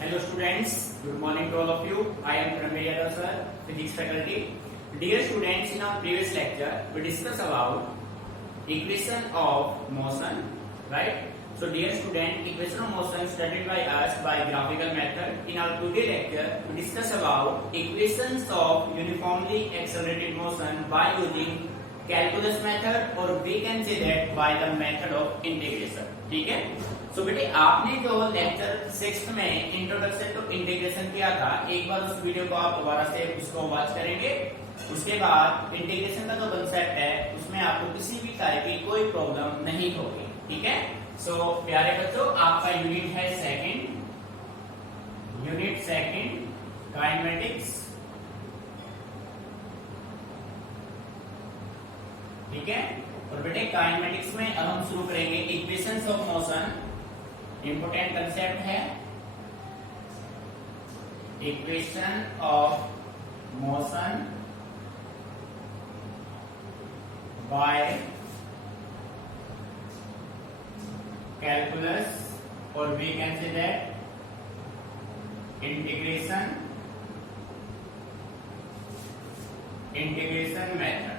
Hello students, good morning to all of you. I am Pranay Yadav sir, physics faculty. Dear students, in our previous lecture we discussed about equation of motion, right? So dear student, equation of motion studied by us by graphical method. In our today lecture we discuss about equations of uniformly accelerated motion by using calculus method or we can say that by the method of integration. ठीक है? सो बेटे आपने जो lecture 6 में introduction to integration किया था, एक बार उस वीडियो को आप दोबारा से उसको वॉच करेंगे। उसके बाद इंटीग्रेशन का जो कंसेप्ट है उसमें आपको किसी भी टाइप की कोई प्रॉब्लम नहीं होगी। ठीक है? सो प्यारे बच्चों, आपका यूनिट है सेकंड काइनेमेटिक्स। ठीक है? और बेटे काइनेमेटिक्स में अब हम शुरू करेंगे equations of motion. Important concept है equation of motion by calculus और we can say that integration method.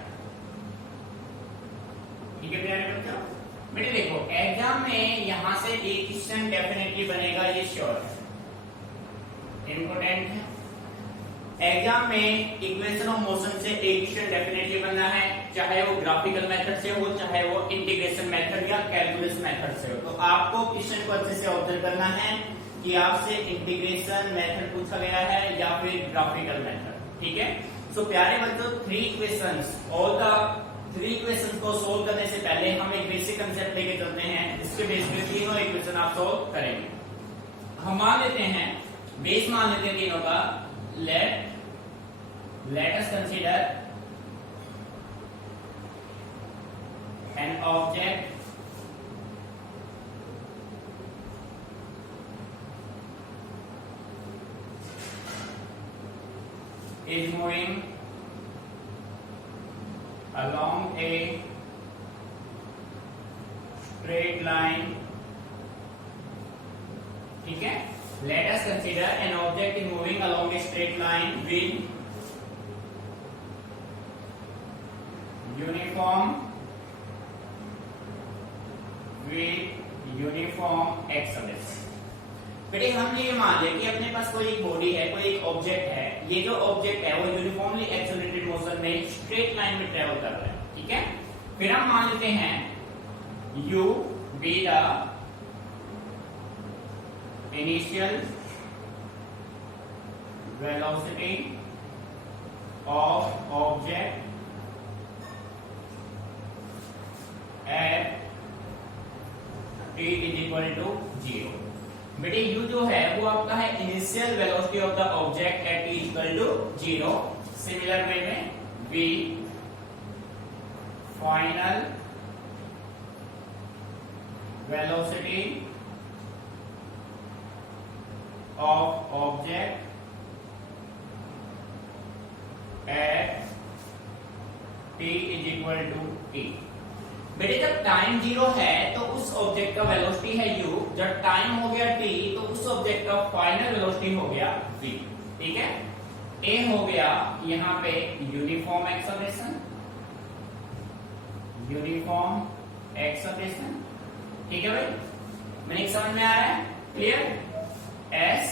ठीक है प्यारे बच्चों, बेटे देखो एग्जाम में यहां से एक क्वेश्चन डेफिनेटली बनेगा, ये श्योर है, इंपोर्टेंट है। एग्जाम में इक्वेशन ऑफ मोशन से एक क्वेश्चन डेफिनेटली बनना है, चाहे वो ग्राफिकल मेथड से हो, चाहे वो इंटीग्रेशन मेथड या कैलकुलस मेथड से हो। तो आपको क्वेश्चन को अच्छे से ऑब्जर्व करना है कि आपसे इंटीग्रेशन मेथड पूछा गया है या फिर ग्राफिकल मेथड। ठीक है? सो प्यारे बच्चों, थ्री इक्वेशंस को सोल्व करने से पहले हम एक बेसिक कंसेप्ट लेके चलते हैं, जिसके बेस पे तीनों इक्वेशन आप सोल्व करेंगे। हम मान लेते हैं, बेस मान लेते हैं तीनों का। Let us consider an object is moving along a straight line. ठीक है? Let us consider an object is moving along a straight line with uniform acceleration. बेटे हमने ये मान लिया कि अपने पास कोई एक बॉडी है, कोई एक ऑब्जेक्ट है। ये जो ऑब्जेक्ट है वो यूनिफॉर्मली एक्सेलरेटेड मोशन में स्ट्रेट लाइन में ट्रेवल कर रहा है। ठीक है? फिर हम मान लेते हैं u be the initial velocity of object at t is equal to 0। बेटे u जो है वो आपका है initial velocity of the object at t equal to 0। Similar way में v final velocity of object at t is equal to t। बेटे जब time 0 है तो उस ऑब्जेक्ट का वेलोसिटी है u, जब टाइम हो गया t तो उस ऑब्जेक्ट का फाइनल वेलोसिटी हो गया v। ठीक है? a हो गया यहां पे यूनिफॉर्म एक्सेलरेशन। ठीक है भाई, मैंने समझ में आ रहा है? Clear? s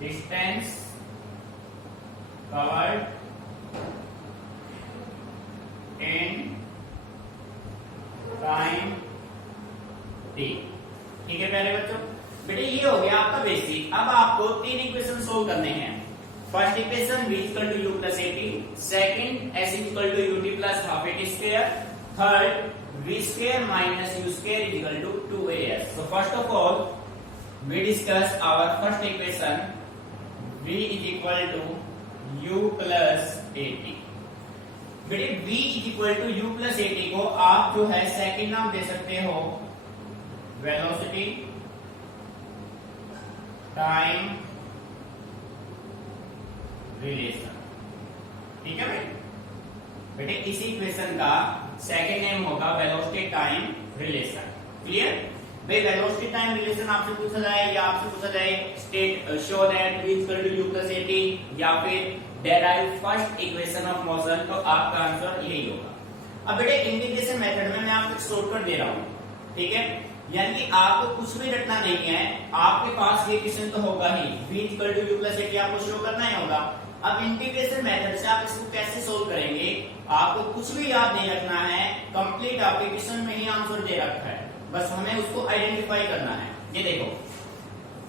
distance covered in time t। ठीक है प्यारे बच्चों, बेटे ये हो गया आपका बेसिक। अब आपको तीन इक्वेशन सोल्व करने हैं। First equation v equal to u plus at, second s equal to ut plus half at square, third v square minus u square is equal to 2as। So first of all we discuss our first equation v is equal to u plus at। बेटे v is equal to u plus at को आप जो है second नाम दे सकते हो velocity time relation. ठीक है भाई? बेटे इसी इक्वेशन का सेकंड नेम होगा वेलोसिटी टाइम रिलेशन। क्लियर? भाई वेलोसिटी टाइम रिलेशन आपसे पूछा जाए या आपसे पूछा जाए state show that v equal to u plus at या फिर derive first equation of motion, तो आपका आंसर यही होगा। अब बेटे इंटीग्रेशन मेथड में मैं आपको शॉर्टकट दे रहा हूं, ठीक है, यानी कि आपको कुछ भी रटना नहीं है, आपके पास ये क्वेश्चन तो होगा ही, v equal to u plus at आपको शो करना ही होगा। अब इंटीग्रेशन मेथड से आप इसको कैसे सोल्व करेंगे, आपको कुछ भी याद नहीं रखना है, कंप्लीट आपके क्वेश्चन में ही आंसर दे रखा है, बस हमें उसको आइडेंटिफाई करना है। ये देखो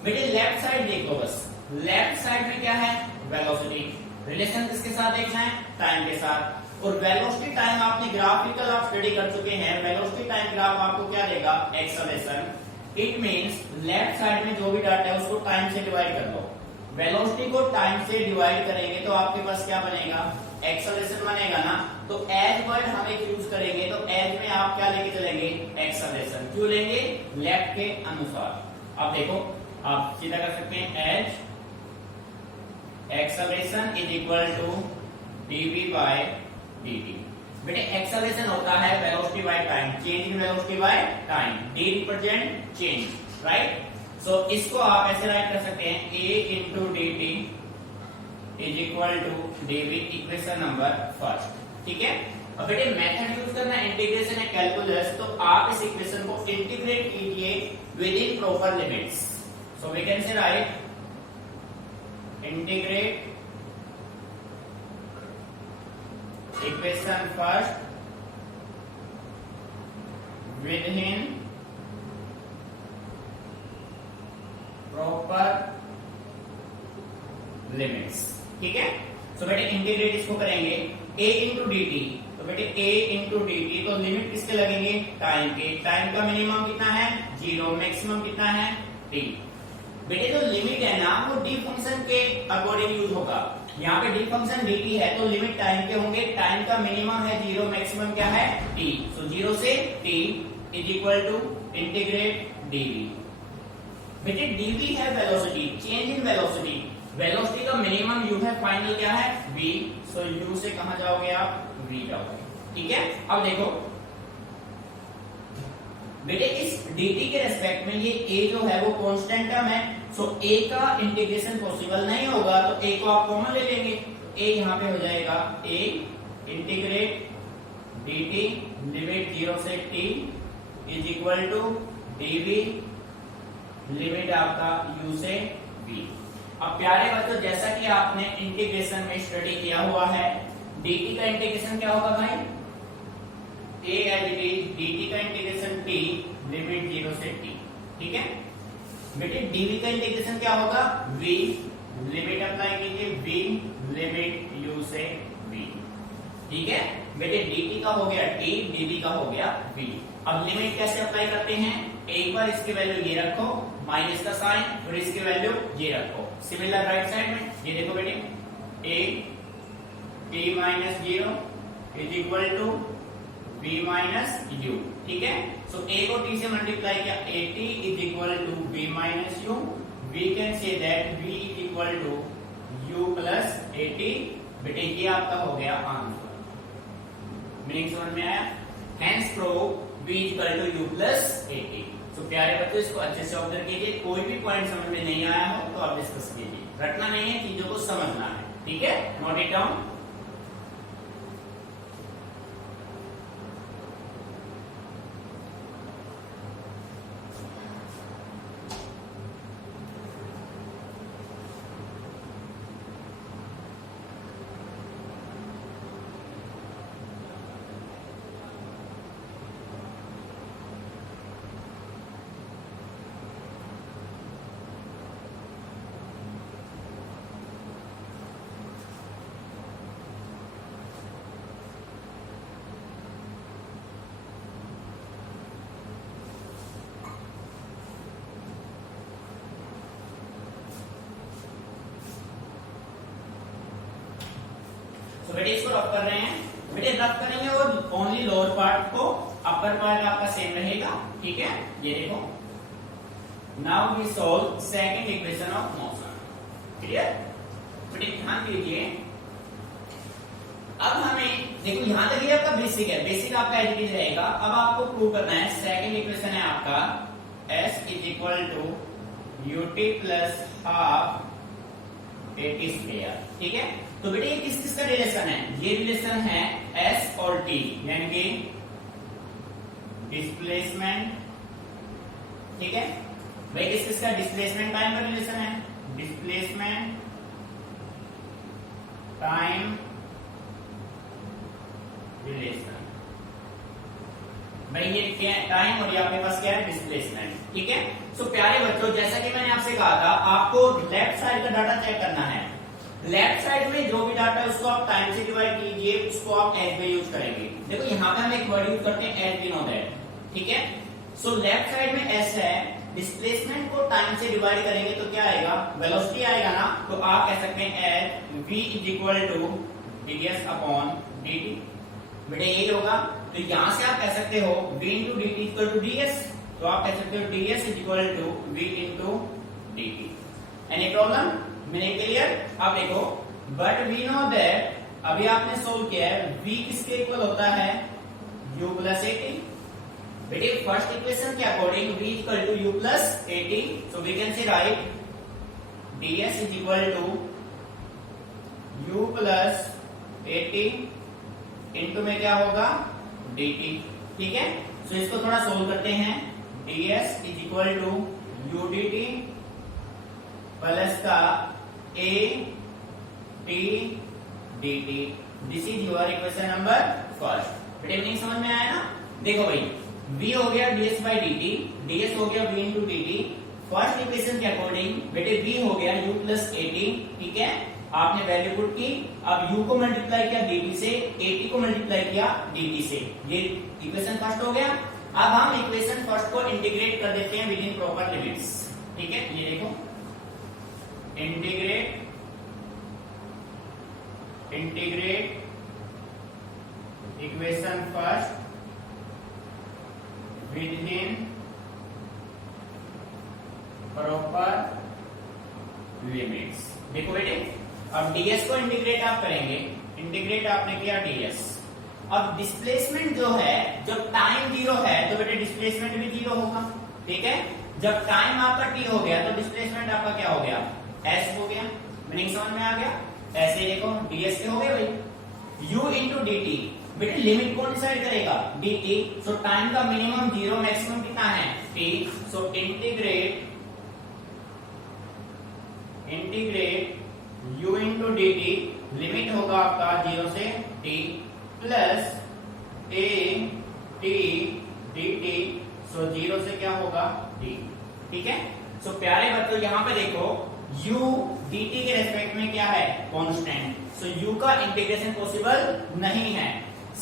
बेटे लेफ्ट साइड देखो, बस लेफ्ट साइड में क्या है, वेलोसिटी, रिलेशन किसके साथ देखना है, टाइम के साथ। और वेलोसिटी टाइम आपने ग्राफिकल आप स्टडी कर चुके हैं, वेलोसिटी टाइम ग्राफ आपको क्या देगा, acceleration. It means left side में जो भी डाटा है उसको टाइम से डिवाइड कर दो, वेलोसिटी को टाइम से डिवाइड करेंगे तो आपके पास क्या बनेगा, एक्सेलरेशन बनेगा ना। तो एज वर्ड हम एक यूज करेंगे, तो एज में आप क्या लेके चलेंगे, एक्सेलरेशन। क्यों लेंगे, लेफ्ट के अनुसार। अब देखो आप सीधा कर सकते हैं, as acceleration is equal to dv by dt। बेटे एक्सेलरेशन होता है velocity by time, change in velocity by time, d represent change, right. So इसको आप ऐसे राइट कर सकते हैं, a into d t is equal to dv, equation number first, ठीक है। अब बेटे मेथड यूज करना इंटीग्रेशन है कैलकुलस, तो आप इस इक्वेशन को इंटीग्रेट कीजिए with in proper limits. So we can say write integrate equation first with in proper limits, ठीक है। सो बेटे इंटीग्रेट इसको करेंगे a इंटू डी टी, तो बेटे a इंटू डी टी, तो लिमिट किसके लगेंगे, टाइम के। टाइम का मिनिमम कितना है, 0, मैक्सिमम कितना है, t। बेटे जो लिमिट है ना वो d फंक्शन के अकॉर्डिंग यूज होगा। यहाँ पे d फंक्शन dt है तो लिमिट टाइम के होंगे, टाइम का मिनिमम है 0, मैक्सिमम क्या है t। सो 0 से t is equal to integrate dv। बेटे dv है velocity, change in velocity, velocity का मिनिमम u है, फाइनल क्या है v। सो u से कहां जाओगे आप, v जाओगे, ठीक है। अब देखो बेटे इस dt के रेस्पेक्ट में ये a जो है वो कांस्टेंट टर्म है, सो a का इंटीग्रेशन पॉसिबल नहीं होगा, तो a को आप कॉमन ले लेंगे, तो a यहाँ पे हो जाएगा a इंटीग्रेट dt लिमिट 0 से t is equal to dv limit आपका u से v। अब प्यारे बच्चों जैसा कि आपने इंटीग्रेशन में स्टडी किया हुआ है, dt का इंटीग्रेशन क्या होगा भाई, a as it is, dt का इंटीग्रेशन t लिमिट 0 से t, ठीक है। बेटे dv का इंटीग्रेशन क्या होगा, v लिमिट अप्लाई कीजिए, v लिमिट u से v, ठीक है। बेटे dt का हो गया t, dv का हो गया v। अब लिमिट कैसे अप्लाई करते हैं, एक बार इसकी वैल्यू ये रखो, माइनस का साइन, और इसकी वैल्यू ये रखो। सिमिलर राइट साइड में ये देखो बेटे, a t minus 0 is equal to v minus u, ठीक है। सो a को t से मल्टीप्लाई किया, at is equal to v minus u, we can say that v is equal to u plus at। बेटे ये आपका हो गया आंसर, मीनिंग समझ में आया। Hence prove v equal to u plus at। तो प्यारे बच्चों इसको अच्छे से ऑब्जर्व कीजिए, कोई भी पॉइंट समझ में नहीं आया हो तो आप डिस्कस कीजिए, रटना नहीं है, चीजों को समझना है, ठीक है। Note it down. तो बेटे इसको रफ कर रहे हैं, बेटे रफ करेंगे और ओनली लोअर पार्ट को, अपर पार्ट आपका सेम रहेगा, ठीक है। ये देखो, now we solve second equation of motion, clear. बेटे ध्यान दीजिए, अब हमें देखो यहां तक ये आपका बेसिक है, बेसिक आपका एज इट इज रहेगा। अब आपको प्रूव करना है, सेकंड इक्वेशन है आपका s is equal to ut plus half at square. ठीक है, तो बेटे ये किस किस का रिलेशन है? ये रिलेशन है s और t, यानी कि डिस्प्लेसमेंट। ठीक है भाई, किस किस का? डिस्प्लेसमेंट टाइम का रिलेशन है, डिस्प्लेसमेंट टाइम रिलेशन। भाई ये क्या है? टाइम, और ये आपके पास क्या है? डिस्प्लेसमेंट। ठीक है, सो प्यारे बच्चों, जैसा कि मैंने आपसे कहा था, आपको लेफ्ट साइड का डाटा चेक करना है। लेफ्ट साइड में जो भी डाटा है उसको आप टाइम से डिवाइड कीजिए, उसको आप एज में यूज करेंगे। देखो यहाँ पे हम एक वर्ड यूज करते हैं एज, वी नो दैट। ठीक है, सो लेफ्ट साइड में एस है, डिस्प्लेसमेंट को टाइम से डिवाइड करेंगे तो क्या आएगा? वेलोसिटी आएगा ना। तो आप कह सकते हैं as v is equal to ds upon dt। बेटे यही होगा, तो यहां से आप कह सकते हो v into d t equal to ds, तो आप कह सकते हो ds is equal to v into dt। Any problem? Meaning clear? अब देखो, बट वी नो दैट, अभी आपने सोल्व किया है, v किसके इक्वल होता है? u plus at। बेटे फर्स्ट इक्वेशन के according v equal to u plus at, so we can say write ds is equal to u plus at into में क्या होगा? dt। ठीक है, सो इसको थोड़ा सोल्व करते हैं। ds is equal to u dt plus का a t dt। This is your equation number first. बेटे मीनिंग समझ में आया ना? देखो भाई, v हो गया ds बाई dt, ds हो गया v into dt। First equation के अकॉर्डिंग बेटे v हो गया u प्लस at। ठीक है, आपने वैल्यू पुट की, अब u को मल्टीप्लाई किया dt से, at को मल्टीप्लाई किया dt से, ये इक्वेशन फर्स्ट हो गया। अब हम इक्वेशन फर्स्ट को इंटीग्रेट कर देते हैं विद इन प्रॉपर लिमिट्स। ठीक है, ये देखो, integrate equation first with in proper limits. देखो बेटे, अब ds को इंटीग्रेट आप करेंगे, इंटीग्रेट आपने किया ds। अब डिस्प्लेसमेंट जो है, जब टाइम 0 है तो बेटे डिस्प्लेसमेंट भी 0 होगा। ठीक है, जब टाइम आपका t हो गया तो डिस्प्लेसमेंट आपका क्या हो गया? s हो गया। मीनिंग समझ में आ गया? ऐसे देखो, ds के हो गए भाई, u इंटू dt। बेटे लिमिट कौन डिसाइड करेगा? dt। सो टाइम का मिनिमम 0, मैक्सिमम कितना है? t। So integrate u into dt, limit होगा आपका 0 से t plus a t dt। So 0 से क्या होगा? t। ठीक है, सो प्यारे बच्चों, यहां पे देखो u dt के रेस्पेक्ट में क्या है? कांस्टेंट। सो u का इंटीग्रेशन पॉसिबल नहीं है।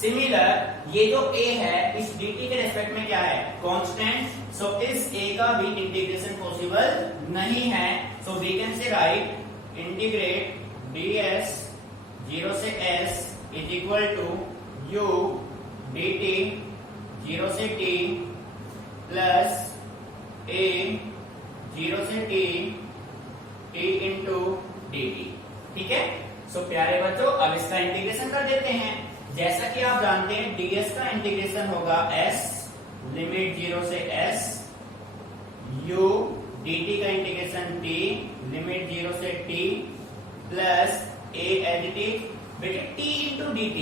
सिमिलर, ये जो a है, इस dt के रेस्पेक्ट में क्या है? कांस्टेंट। सो इस a का भी इंटीग्रेशन पॉसिबल नहीं है। So we can say write integrate ds 0 से s is equal to u dt 0 से t प्लस a 0 से t इंटू dt। ठीक है, सो प्यारे बच्चों, अब इसका इंटीग्रेशन कर देते हैं। जैसा कि आप जानते हैं, ds का इंटीग्रेशन होगा s लिमिट 0 से s, u dt का इंटीग्रेशन t लिमिट 0 से t प्लस a एडिटिव। बेटे t इंटू dt,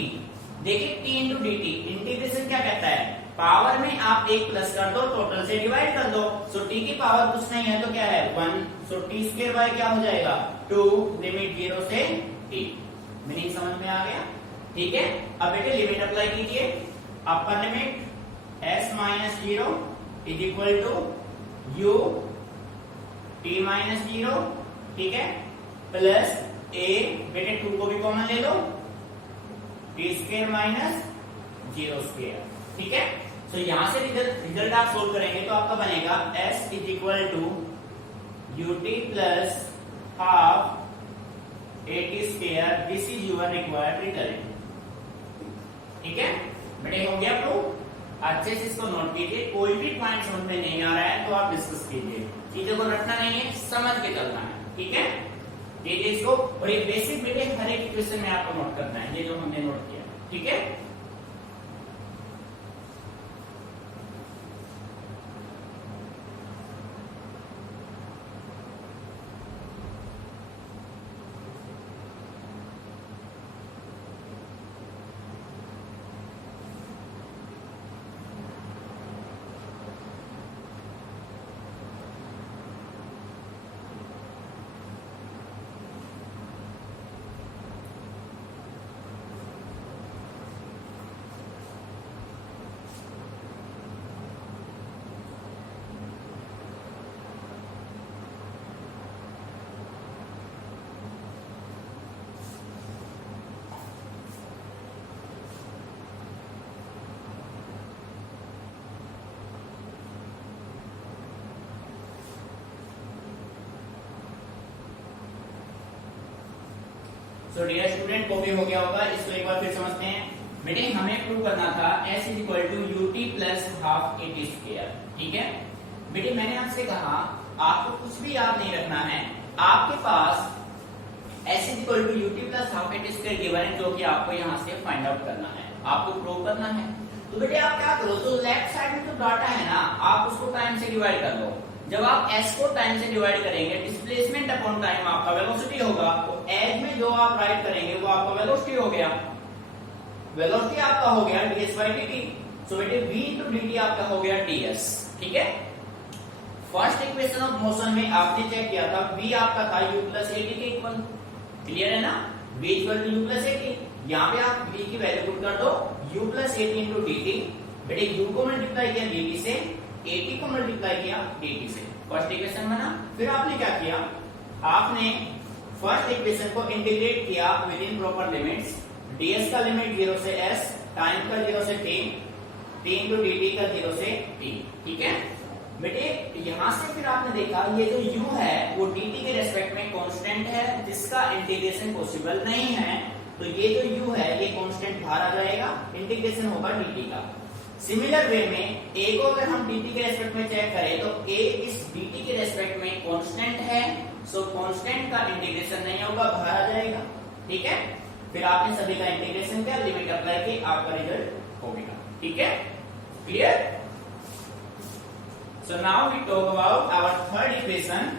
देखिए t इंटू dt इंटीग्रेशन क्या कहता है? पावर में आप एक प्लस कर दो, टोटल से डिवाइड कर दो। सो t की पावर कुछ नहीं है तो क्या है? 1। सो t स्क्वायर बाय क्या हो जाएगा? 2 लिमिट 0 से t। मीनिंग समझ में आ गया? ठीक है, अब बेटे लिमिट अप्लाई कीजिए। Upper limit s minus 0 is equal to u t minus 0। ठीक है, प्लस a, बेटे 2 को भी कॉमन ले लो, t स्क्वायर माइनस 0 स्क्वायर। ठीक है, तो यहां से रिजल्ट आप सोल्व करेंगे तो आपका बनेगा s is equal to ut plus half at square. This is your required result. ठीक है बेटे, हो गया प्रूफ। अच्छे से इसको नोट कीजिए, कोई भी पॉइंट समझ में नहीं आ रहा है तो आप डिस्कस कीजिए। चीजों को रटना नहीं है, समझ के चलना है। ठीक है, ये इसको, और ये बेसिक बेटे हर एक क्वेश्चन में आपको नोट करना है, ये जो हमने नोट किया। ठीक है, सो डियर स्टूडेंट को भी हो गया होगा, इसको एक बार फिर समझते हैं। बेटे हमें प्रूव करना था s is equal to u t plus half a t square, ठीक है। बेटे मैंने आपसे कहा आपको कुछ भी याद नहीं रखना है, आपके पास s is equal to u t plus half a t square given है, जो कि आपको यहाँ से फाइंड आउट करना है, आपको प्रूव करना है। तो बेटे आप क्या करो, जो लेफ्ट साइड में जो डाटा है ना, आप उसको टाइम से डिवाइड कर लो। जब आप s को टाइम से डिवाइड करेंगे, डिस्प्लेसमेंट अपॉन टाइम आपका वेलोसिटी होगा, तो एज में जो आप राइट करेंगे वो आपका वेलोसिटी हो गया, वेलोसिटी आपका हो गया ds by dt। सो बेटे v into dt आपका हो गया ds, ठीक है। फर्स्ट इक्वेशन ऑफ मोशन में आपने चेक किया था v आपका था u प्लस at के इक्वल, क्लियर है ना, v equal to u plus at। यहाँ पे आप v की वैल्यू पुट कर दो u plus at into dt। बेटे u को मल्टीप्लाई किया dt से, at को मल्टीप्लाई किया dt से, फर्स्ट इक्वेशन बना। फिर आपने क्या किया, आपने फर्स्ट इक्वेशन को इंटीग्रेट किया with in proper limits. ds का लिमिट 0 से s, टाइम का 0 से t, t इंटू dt का 0 से t, ठीक है। बेटे यहां से फिर आपने देखा ये जो u है वो dt के रेस्पेक्ट में कांस्टेंट है, जिसका इंटीग्रेशन पॉसिबल नहीं है, तो ये जो u है ये कांस्टेंट बाहर आ जाएगा, इंटीग्रेशन होगा dt का। सिमिलर वे में a को अगर हम dt के रेस्पेक्ट में चेक करें तो a इस dt के रेस्पेक्ट में कांस्टेंट है, सो कांस्टेंट का इंटीग्रेशन नहीं होगा, बाहर आ जाएगा, ठीक है। फिर आपने सभी का इंटीग्रेशन किया, लिमिट अप्लाई की, आपका रिजल्ट हो गया, ठीक है, clear. So now we talk about our third equation.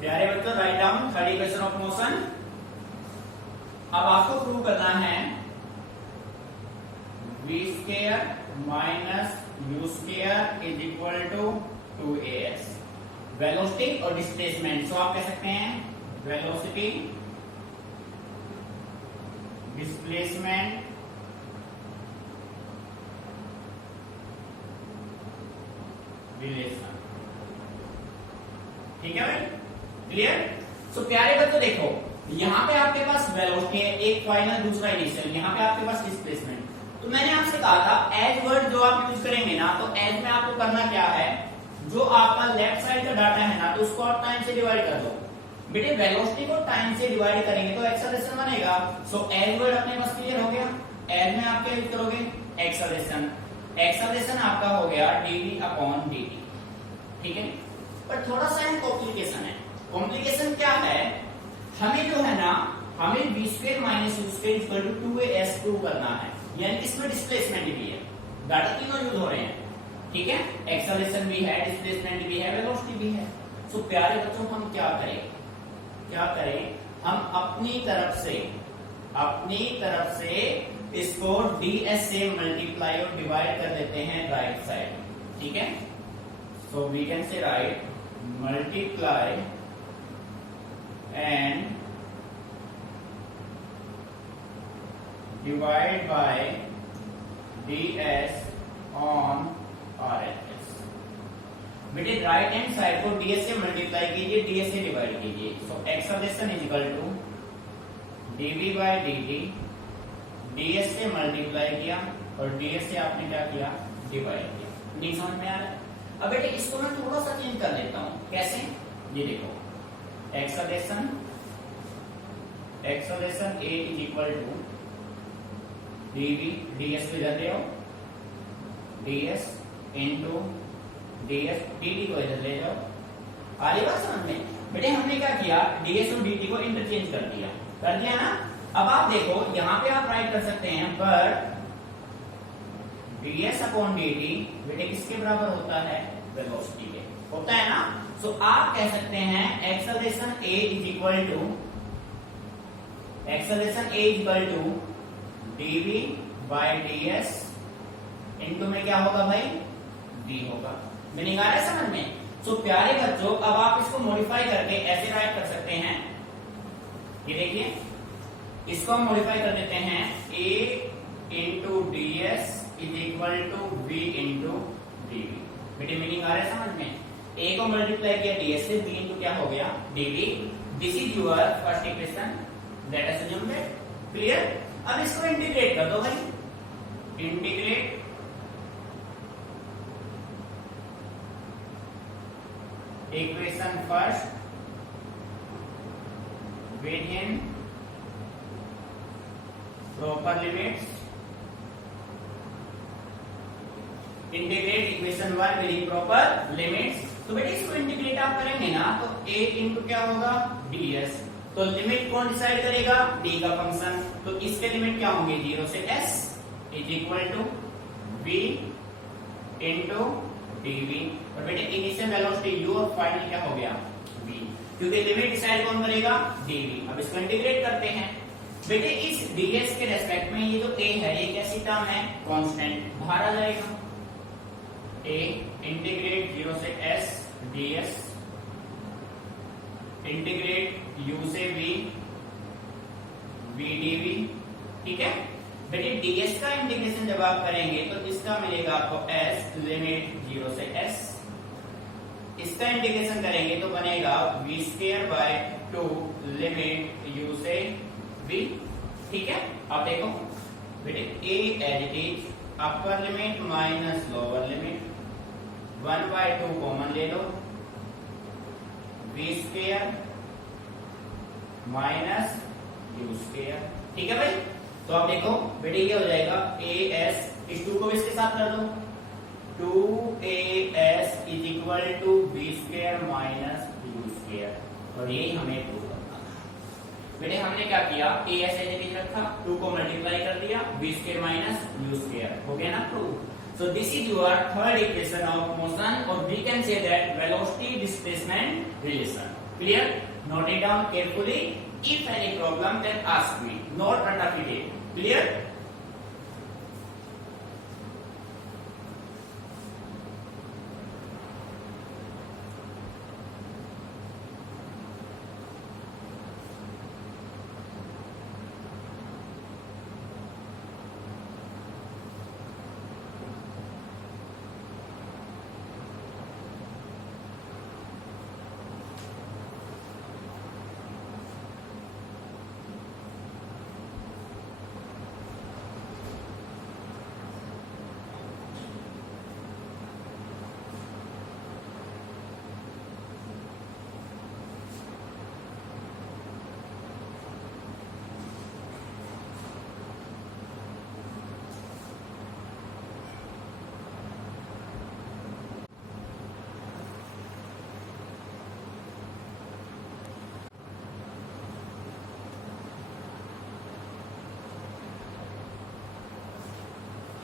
प्यारे बच्चों write down third equation of motion. अब आपको प्रूव करना है v square minus u square is equal to 2as। Velocity और डिस्प्लेसमेंट, सो आप कह सकते हैं वेलोसिटी डिस्प्लेसमेंट रिलेशन, ठीक है भाई, क्लियर। सो प्यारे बच्चों देखो यहाँ पे आपके पास वेलोसिटी है, एक फाइनल दूसरा इनिशियल, यहाँ पे आपके पास डिस्प्लेसमेंट। तो मैंने आपसे कहा था एज वर्ड जो आप यूज करेंगे ना, तो एज में आपको करना क्या है, जो आपका लेफ्ट साइड का डाटा है ना, तो उसको आप टाइम से डिवाइड कर दो। बेटे वेलोसिटी को टाइम से डिवाइड करेंगे तो एक्सेलरेशन बनेगा, सो एज वर्ड अपने पास क्लियर हो गया। एज में आप क्या यूज करोगे, एक्सेलरेशन, एक्सेलरेशन आपका हो गया dv अपॉन dt, ठीक है। पर थोड़ा सा कॉम्प्लिकेशन है। कॉम्प्लिकेशन क्या है, हमें जो है ना, हमें v square minus u square equal to 2as prove करना है, यानी इसमें डिस्प्लेसमेंट भी है, डाटा तीनों यूज हो रहे हैं, ठीक है, एक्सेलरेशन भी है, डिस्प्लेसमेंट भी है, वेलोसिटी भी है। सो प्यारे बच्चों हम क्या करें, हम अपनी तरफ से इसको ds से मल्टीप्लाई और डिवाइड कर देते हैं राइट साइड, ठीक है। So we can say write multiply and divide by ds on RHS। बेटे राइट हैंड साइड को ds से मल्टीप्लाई कीजिए, ds से डिवाइड कीजिए, so acceleration is equal to dv by dt, ds से मल्टीप्लाई किया और ds से आपने क्या किया, डिवाइड किया। नहीं समझ में आ रहा है। अब बेटे इसको मैं थोड़ा सा चेंज कर लेता हूं, कैसे, ये देखो acceleration a is equal to dv, ds को इधर ले आओ, ds इंटू ds, dt को इधर ले जाओ, आ रही बात समझ में। बेटे हमने क्या किया, ds और dt को इंटरचेंज कर दिया ना। अब आप देखो यहाँ पे आप राइट कर सकते हैं, पर ds अपॉन dt बेटे किसके बराबर होता है, वेलोसिटी के, होता है ना। सो आप कह सकते हैं acceleration a is equal to dv by ds into में क्या होगा भाई, d होगा। मीनिंग आ रहा है समझ में। सो प्यारे बच्चों अब आप इसको मॉडिफाई करके ऐसे राइट कर सकते हैं, ये देखिए इसको हम मॉडिफाई कर देते हैं, a into ds is equal to v into dv। बेटे मीनिंग आ रहा है समझ में? a को मल्टीप्लाई किया ds से, b इनटू क्या हो गया dv। This is your first equation, let us assume that. Clear? अब इसको इंटीग्रेट कर दो भाई, integrate equation first within proper limits, integrate equation 1 within proper limits। तो बेटे इसको इंटीग्रेट आप करेंगे ना तो a इंटू क्या होगा ds, तो लिमिट कौन डिसाइड करेगा? d का फंक्शन। तो इसके लिमिट क्या होंगे 0 से s is equal to v into dv। और बेटे इनिशियल वेलोसिटी u और फाइनल क्या हो गया v, क्योंकि लिमिट डिसाइड कौन करेगा dv। अब इसको इंटीग्रेट करते हैं बेटे, इस ds के रेस्पेक्ट में ये जो a है ये कैसी टर्म है? कांस्टेंट, बाहर आ जाएगा a इंटीग्रेट 0 से s ds इंटीग्रेट u से v dv। ठीक है बेटे, ds का इंटीग्रेशन जब आप करेंगे तो इसका मिलेगा आपको s लिमिट 0 से s, इसका इंटीग्रेशन करेंगे तो बनेगा v square by 2 limit u से v। ठीक है, अब देखो बेटे a as it is, upper limit minus lower limit, 1/2 common ले लो, v square minus u square. ठीक है भाई, तो आप देखो बेटे क्या हो जाएगा as, इस 2 को इसके साथ कर दो, 2as is equal to v square minus u square, और ये हमें प्रूव करना था। बेटे हमने क्या किया, as एज इट इज रखा, 2 को मल्टीप्लाई कर दिया, v square minus u square, हो गया ना prove. So this is your third equation of motion, or we can say that velocity displacement relation. Clear? Note it down carefully. If any problem, then ask me. Not run it. Clear?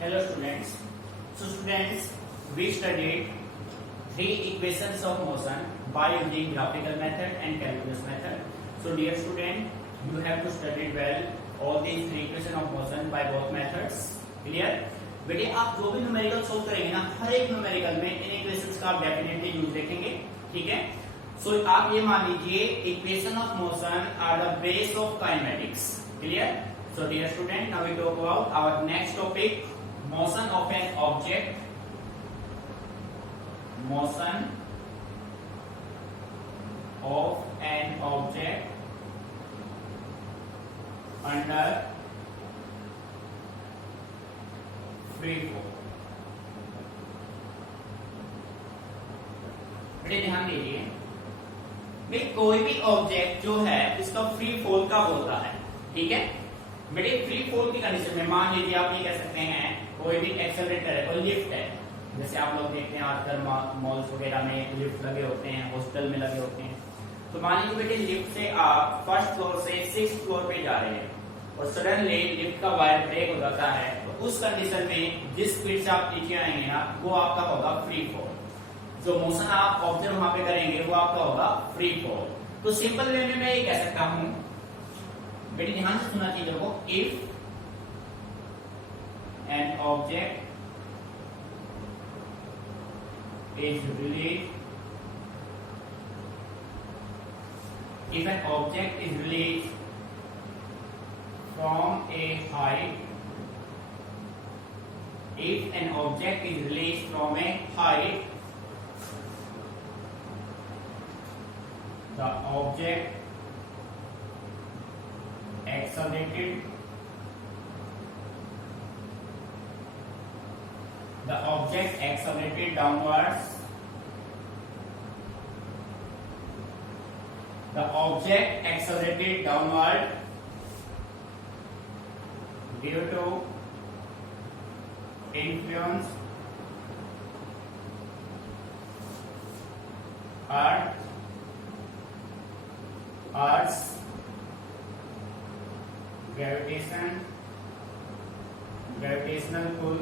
Hello students. So students, we studied 3 equations of motion by using graphical method and calculus method. So dear student, you have to study well all these 3 equations of motion by both methods. Clear? बेटे आप जो भी numerical solve करेंगे ना, हर एक numerical में इन equations का आप डेफिनेटली यूज देखेंगे। ठीक है, सो आप ये मान लीजिए equation of motion are the base of kinetics. Clear? So dear student, now we talk about our next topic, motion of an object, motion of an object under free fall। बेटे ध्यान दीजिए, भाई कोई भी ऑब्जेक्ट जो है उसका free fall कब होता है? ठीक है बेटे, फ्री फॉल की कंडीशन में मान लीजिए आप ये कह सकते हैं कोई भी एक्सेलरेटर है, कोई लिफ्ट है, जैसे आप लोग देखते हैं आजकल मॉल्स वगैरह में लिफ्ट लगे होते हैं, हॉस्टल में लगे होते हैं। तो मान लीजिए बेटे लिफ्ट से आप फर्स्ट फ्लोर से 6th फ्लोर पे जा रहे हैं और सडनली लिफ्ट का वायर ब्रेक हो जाता है, तो उस कंडीशन में जिस स्पीड से आप नीचे आएंगे ना वो आपका होगा फ्री फॉल। जो मोशन आप ऑब्जर्व वहां पे करेंगे वो आपका होगा फ्री फॉल। तो सिंपल वे में मैं ये कह सकता हूं, बेटे ध्यान से सुना चीजों को, if an object is released, if an object is released from a height, if an object is released from a height the object accelerated downwards. The object accelerated downward due to influence Earth's gravitational pull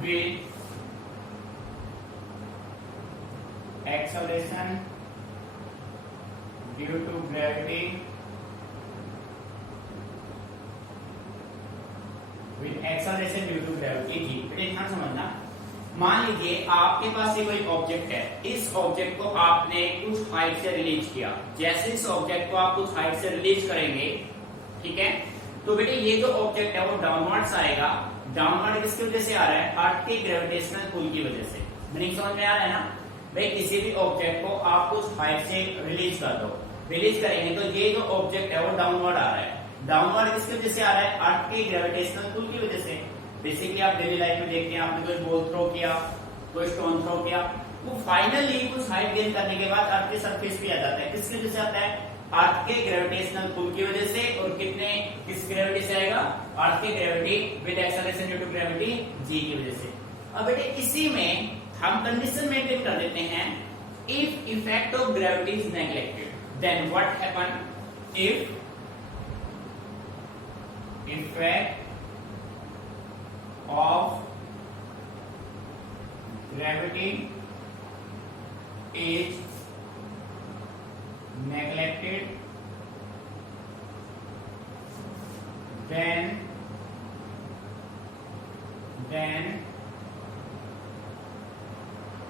with acceleration due to gravity जी बेटे ध्यान समझना। मान लीजिए आपके पास ये कोई object है, इस ऑब्जेक्ट को आपने कुछ हाइट से रिलीज किया। जैसे इस ऑब्जेक्ट को आप कुछ हाइट से रिलीज करेंगे, ठीक है, तो बेटे ये जो ऑब्जेक्ट है वो डाउनवर्ड्स आएगा। डाउनवर्ड किसकी वजह से आ रहा है? अर्थ के ग्रेविटेशनल पुल की वजह से। मीनिंग समझ में आ रहा है ना भाई? किसी भी ऑब्जेक्ट को आप कुछ हाइट से रिलीज कर दो, रिलीज करेंगे तो ये जो ऑब्जेक्ट है वो डाउनवर्ड आ रहा है। डाउनवर्ड किसकी वजह से आ रहा है? अर्थ के ग्रेविटेशनल पुल की वजह से। बेसिकली आप डेली लाइफ में देखते हैं, आपने कोई बॉल थ्रो किया, कोई स्टोन थ्रो किया, वो फाइनली कुछ हाइट गेन करने के बाद अर्थ के सरफेस पे आ जाता है। किसकी वजह से आता है? अर्थ के ग्रेविटेशनल पुल की वजह से। और किस ग्रेविटी से आएगा? अर्थ की gravity with acceleration due to gravity g की वजह से। अब बेटे इसी में हम कंडीशन मेंटेन कर देते हैं, if effect of gravity is neglected then what happen? If effect of gravity is neglected, then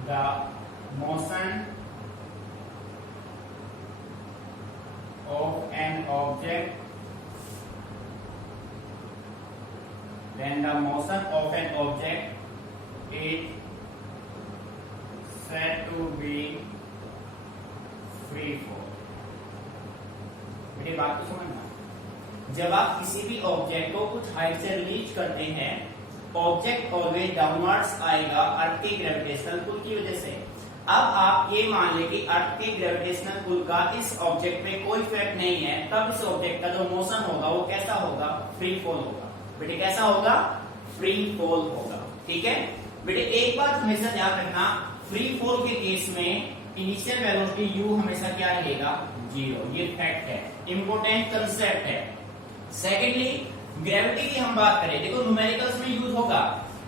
the motion of an object is said to be free fall। मेरी बात तो समझना। जब आप किसी भी ऑब्जेक्ट को कुछ हाइट से रिलीज करते हैं, ऑब्जेक्ट ऑलवेज डाउनवर्ड्स आएगा अर्थ के ग्रेविटेशनल पुल की वजह से। अब आप ये मान लें कि अर्थ के ग्रेविटेशनल पुल का इस ऑब्जेक्ट पे कोई इफेक्ट नहीं है, तब इस ऑब्जेक्ट का जो मोशन होगा वो कैसा होगा? फ्री फॉल होगा। बेटे कैसा होगा? फ्री फॉल होगा। ठीक है बेटे, एक बात हमेशा ध्यान रखना, फ्री फॉल के केस में इनिशियल वेलोसिटी u हमेशा क्या रहेगा? 0। ये फैक्ट है, इंपोर्टेंट कंसेप्ट है। सेकेंडली ग्रेविटी की हम बात करें, देखो न्यूमेरिकल्स में यूज होगा।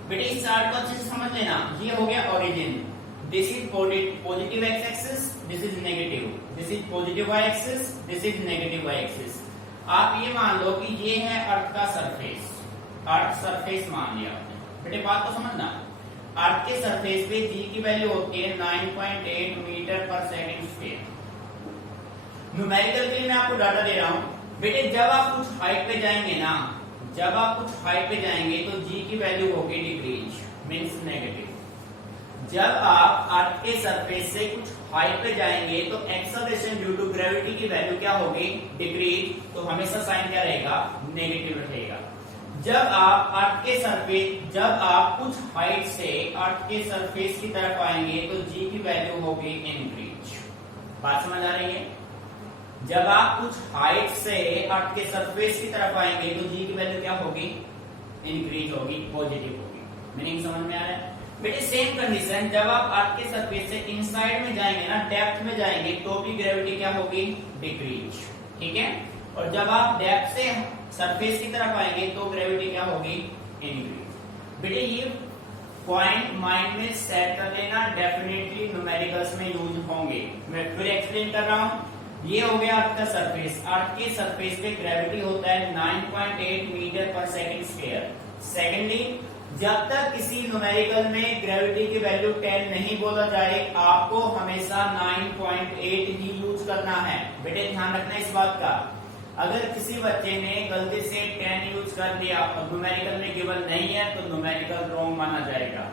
बेटे इस चार्ट को अच्छे से समझ लेना। ये हो गया origin, this is positive x axis, this is negative, this is positive y axis, this is negative y axis. आप ये मान लो कि ये है अर्थ का सरफेस, अर्थ सरफेस मान लिया आपने। बेटे बात तो समझना, अर्थ के सरफेस पे जी की वैल्यू होती है 9.8 मीटर पर सेकंड स्क्वायर। न्यूमेरिकल के लिए मैं आपको डाटा दे रहा हूं। बेटे जब आप कुछ हाइट पे जाएंगे ना, जब आप कुछ हाइट पे जाएंगे तो जी की वैल्यू होगी डिक्रीज, मींस नेगेटिव। जब आप अर्थ के सरफेस से कुछ हाइट पे जाएंगे तो एक्सेलरेशन ड्यू टू ग्रेविटी की वैल्यू क्या होगी? डिक्रीज। तो हमेशा साइन क्या रहेगा? नेगेटिव रहेगा। जब आप कुछ हाइट से अर्थ के सरफेस की तरफ आएंगे तो जी की वैल्यू होगी इंक्रीज। बात समझ आ रही है? जब आप कुछ हाइट से अर्थ के सरफेस की तरफ आएंगे तो जी की वैल्यू क्या होगी? इंक्रीज होगी, पॉजिटिव होगी। मीनिंग समझ में आ रहा है? बेटे सेम कंडीशन, जब आप अर्थ के सरफेस से इनसाइड में जाएंगे ना, डेप्थ में जाएंगे, तो भी ग्रेविटी क्या होगी? डिक्रीज। ठीक है, और जब आप डेप्थ से सरफेस की तरफ आएंगे तो ग्रेविटी क्या होगी? इंक्रीज। बेटे ये पॉइंट माइंड में सेट कर लेना, डेफिनेटली न्यूमेरिकल्स में यूज होंगे। मैं फिर एक्सप्लेन कर रहा हूं। ये हो गया आपका सरफेस, अर्थ के सरफेस पे ग्रेविटी होता है 9.8 मीटर पर सेकंड स्क्वायर। सेकेंडली, जब तक किसी न्यूमेरिकल में ग्रेविटी की वैल्यू 10 नहीं बोला जाए, आपको हमेशा 9.8 ही यूज करना है। बेटे ध्यान रखना इस बात का। अगर किसी बच्चे ने गलती से 10 यूज कर दिया और न्यूमेरिकल में गिवन नहीं है तो न्यूमेरिकल रॉन्ग माना जाएगा।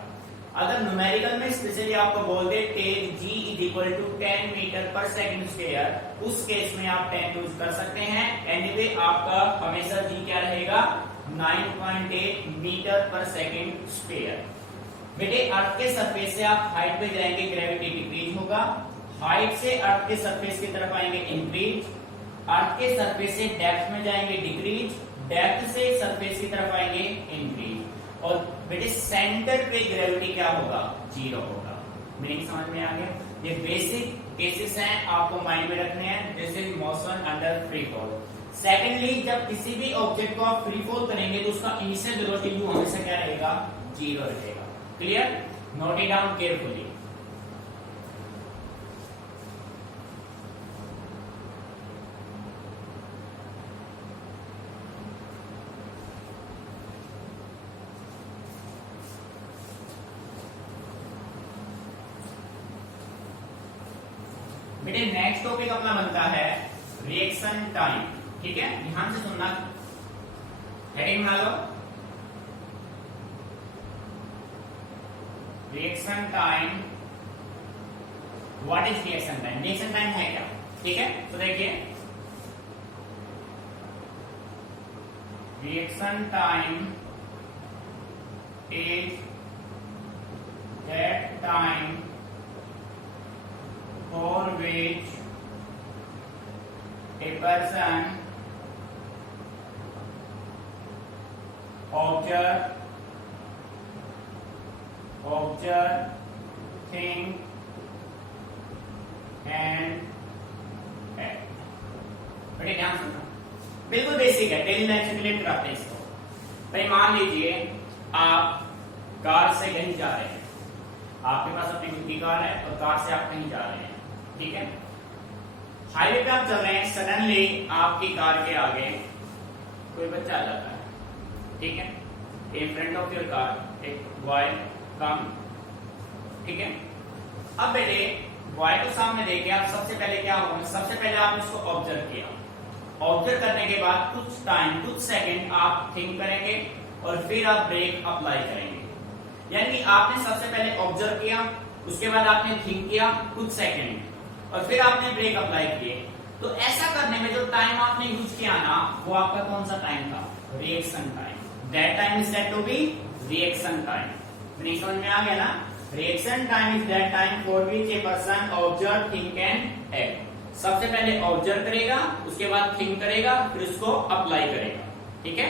अगर न्यूमेरिकल में स्पेशली आपको बोल दे तेज g is equal to 10 meter पर सेकंड स्क्वायर, उस केस में आप 10 यूज कर सकते हैं। एनीवे आपका हमेशा g क्या रहेगा 9.8 मीटर पर सेकंड स्क्वायर। बेटे अर्थ के सरफेस से आप हाइट पे जाएंगे ग्रेविटी डिक्रीज होगा, हाइट से अर्थ के सरफेस की तरफ आएंगे इंक्रीज, अर्थ के सरफेस से डेप्थ में जाएंगे डिक्रीज, डेप्थ से सरफेस की तरफ आएंगे इंक्रीज। और बेटे सेंटर पे ग्रेविटी क्या होगा 0 होगा। मीनिंग समझ में आ गया? ये बेसिक केसेस हैं, आपको माइंड में रखने हैं। This is motion under free fall. Secondly, जब किसी भी ऑब्जेक्ट को आप फ्री फॉल करेंगे तो उसका इनिशियल वेलोसिटी u हमेशा क्या रहेगा 0 रहेगा। Clear? Note it down carefully. बेटे नेक्स्ट टॉपिक अपना बनता है रिएक्शन टाइम। ठीक है, ध्यान से सुनना, हेडिंग बना लो reaction time. What is reaction time? Reaction time है क्या? ठीक है, तो देखिए reaction time is that time for which a person observe, think and act। बड़े ध्यान सुनना, बिल्कुल बेसिक है, डेली लाइफ से रिलेट कराते हैं इसको। भाई मान लीजिए आप कार से कहीं जा रहे हैं, आपके पास अपनी खुद की कार है और कार से आप कहीं जा रहे हैं। ठीक है, हाईवे पे आप चल रहे हैं, सडनली आपकी कार के आगे कोई बच्चा आ जाता है। ठीक है, in front of your car एक बॉय कम। ठीक है, अब बेटे बॉय को सामने देखे आप सबसे पहले क्या होगा, सबसे पहले आपने उसको ऑब्जर्व किया। ऑब्जर्व करने के बाद कुछ टाइम, कुछ सेकंड आप थिंक करेंगे और फिर आप ब्रेक अप्लाई करेंगे। यानी कि आपने सबसे पहले ऑब्जर्व किया, उसके बाद आपने थिंक किया कुछ सेकंड और फिर आपने ब्रेक अप्लाई किए। तो ऐसा करने में जो टाइम आपने यूज किया ना, वो आपका कौन सा टाइम था? Reaction time. That time is said to be reaction time. नहीं समझ में आ गया ना? Reaction time is that time for which a person observe, think and act. सबसे पहले ऑब्जर्व करेगा, उसके बाद थिंक करेगा, फिर उसको अप्लाई करेगा। ठीक है,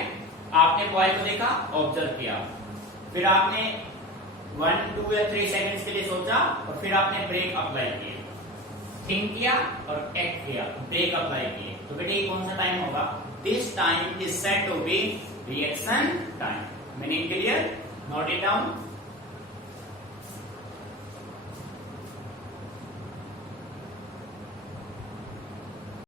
आपने बॉय को देखा, ऑब्जर्व किया, फिर आपने 1, 2 या 3 सेकंड्स के लिए सोचा और फिर आपने ब्रेक अप्लाई किया, थिंक किया और एक्ट किया, ब्रेक अप्लाई किए। तो बेटे ये कौन सा टाइम होगा? This time is said to be reaction time. Meaning clear? Note it down.